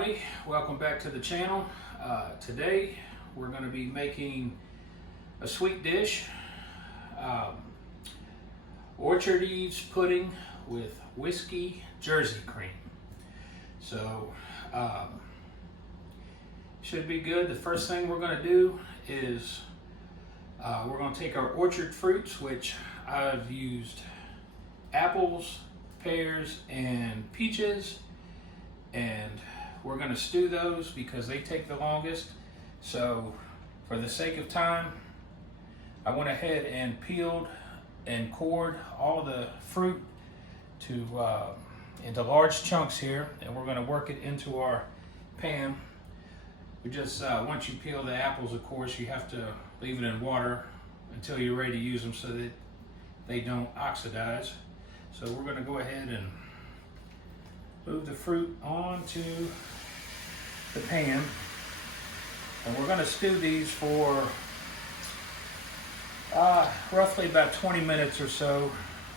everybody, welcome back to the channel. Today we're going to be making a sweet dish, orchard eaves pudding with whiskey Jersey cream. So should be good. The first thing we're going to do is we're going to take our orchard fruits, which I've used apples, pears, and peaches, and we're going to stew those because they take the longest. So for the sake of time, I went ahead and peeled and cored all the fruit into large chunks here, and we're going to work it into our pan. We just once you peel the apples, of course, you have to leave it in water until you're ready to use them so that they don't oxidize. So we're going to go ahead and move the fruit onto the pan, and we're going to stew these for roughly about 20 minutes or so,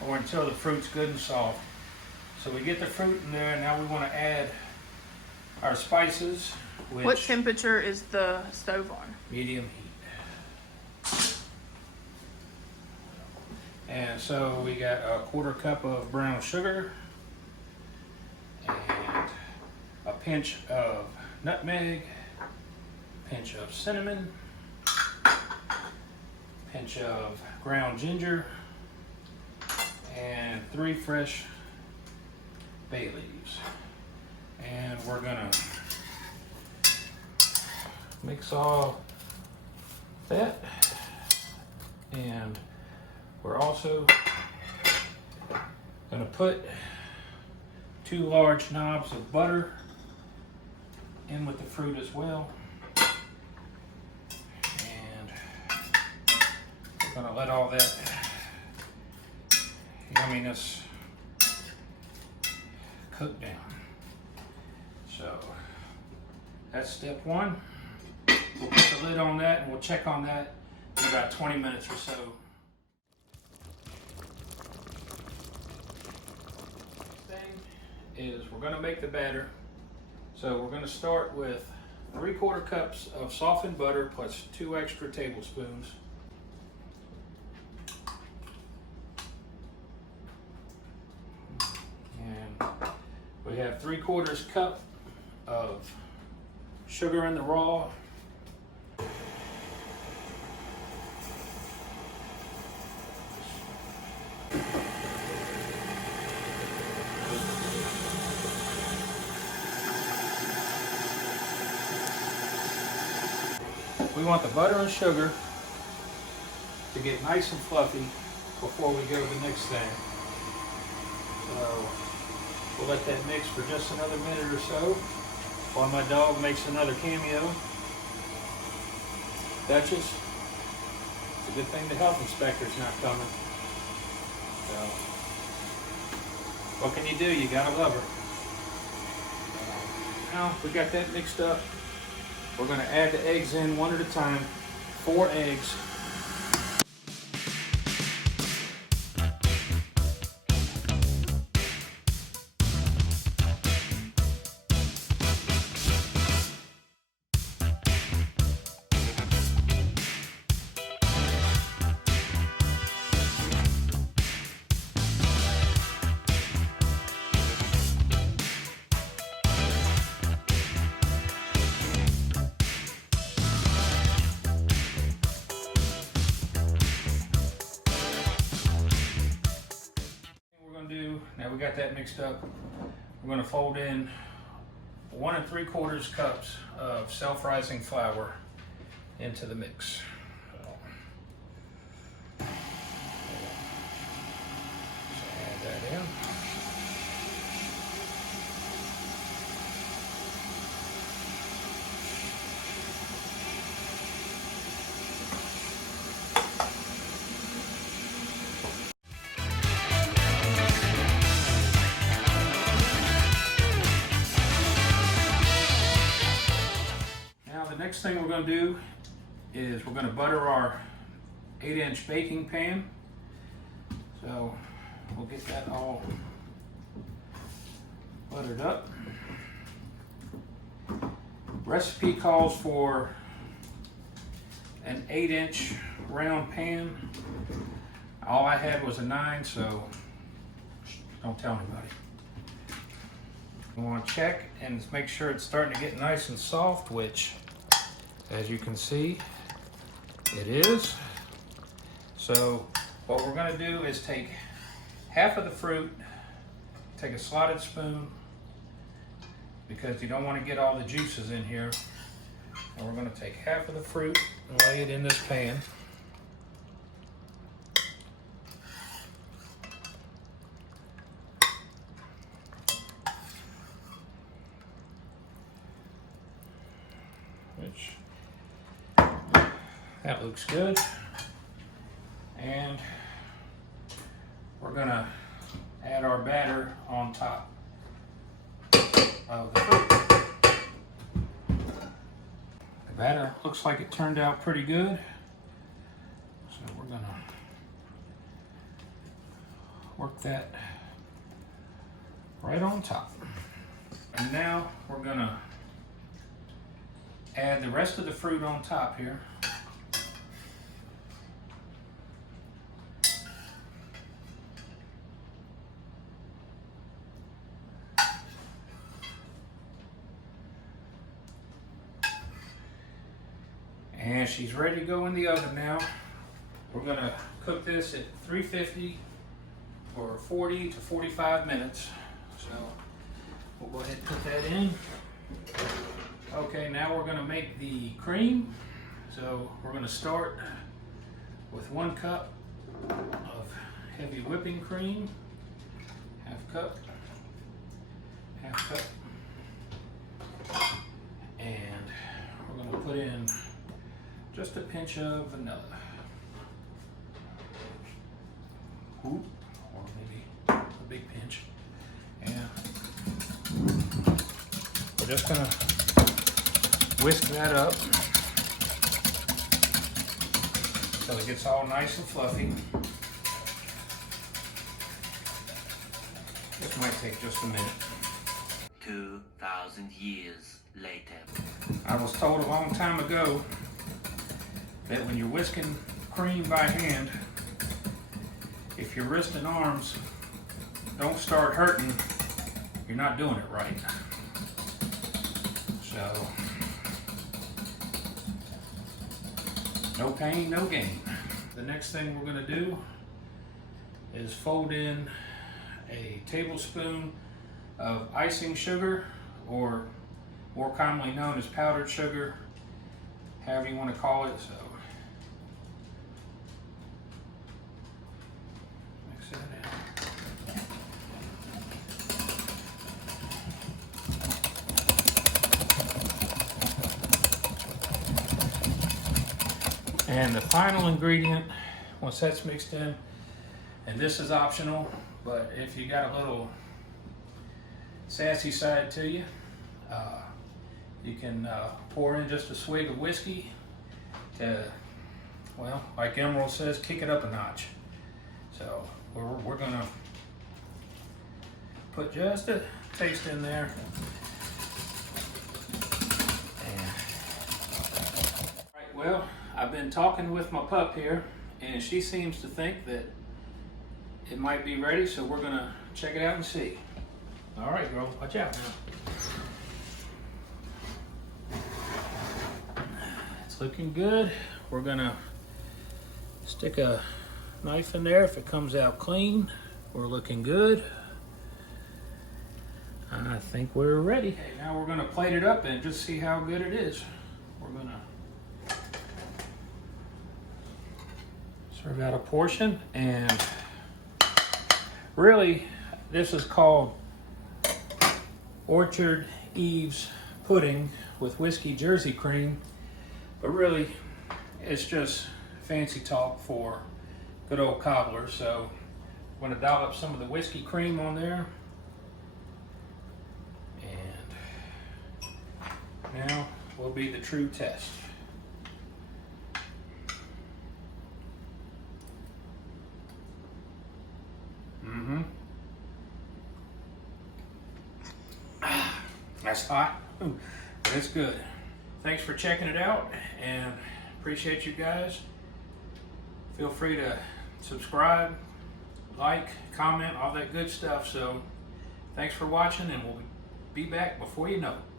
or until the fruit's good and soft. So we get the fruit in there, and now we want to add our spices. What temperature is the stove on? Medium heat. And so we got a 1/4 cup of brown sugar and a pinch of nutmeg, pinch of cinnamon, pinch of ground ginger, and 3 fresh bay leaves. And we're gonna mix all that, and we're also gonna put 2 large knobs of butter in with the fruit as well. And we're gonna let all that yumminess cook down. So that's step 1. We'll put the lid on that and we'll check on that in about 20 minutes or so. Next thing is we're going to make the batter. So we're going to start with 3/4 cups of softened butter plus 2 extra tablespoons. And we have 3/4 cup of sugar in the raw. We want the butter and sugar to get nice and fluffy before we go to the next thing. So we'll let that mix for just another minute or so while my dog makes another cameo. Duchess, it's a good thing the health inspector's not coming. So what can you do? You gotta love her. Now we got that mixed up. We're going to add the eggs in one at a time, 4 eggs. Now we got that mixed up. We're going to fold in 1 3/4 cups of self-rising flour into the mix. So add that in. Next thing we're going to do is we're going to butter our 8-inch baking pan. So we'll get that all buttered up. Recipe calls for an 8-inch round pan. All I had was a 9, so don't tell anybody. You want to check and make sure it's starting to get nice and soft, which, as you can see, it is. So what we're going to do is take half of the fruit, take a slotted spoon, because you don't want to get all the juices in here. And we're going to take half of the fruit and lay it in this pan. Which, that looks good. And we're going to add our batter on top of the fruit. The batter looks like it turned out pretty good. So we're going to work that right on top. And now we're going to add the rest of the fruit on top here. And she's ready to go in the oven now. We're gonna cook this at 350 for 40 to 45 minutes. So we'll go ahead and put that in. Okay, now we're gonna make the cream. So we're gonna start with 1 cup of heavy whipping cream, half cup, and we're gonna put in just a pinch of vanilla. Or maybe a big pinch. And we're just gonna whisk that up until it gets all nice and fluffy. This might take just a minute. 2,000 years later. I was told a long time ago that when you're whisking cream by hand, if your wrist and arms don't start hurting, you're not doing it right. So, no pain, no gain. The next thing we're gonna do is fold in a tablespoon of icing sugar, or more commonly known as powdered sugar, however you want to call it. So mix that in. And the final ingredient, once that's mixed in, and this is optional, but if you got a little sassy side to you, you can pour in just a swig of whiskey to, well, like Emerald says, kick it up a notch. So we're gonna put just a taste in there. Right, well, I've been talking with my pup here, and she seems to think that it might be ready, so we're gonna check it out and see. All right, girl, watch out now. It's looking good. We're gonna stick a knife in there. If it comes out clean, we're looking good. I think we're ready. Okay, now we're gonna plate it up and just see how good it is. We're gonna serve out a portion, and really, this is called Orchard Eve's pudding with whiskey Jersey cream, but really it's just fancy talk for good old cobbler. So I'm going to dollop some of the whiskey cream on there, and now will be the true test. That's hot, but it's good. thanks for checking it out, and appreciate you guys. Feel free to subscribe, like, comment, all that good stuff. So thanks for watching, and we'll be back before you know it.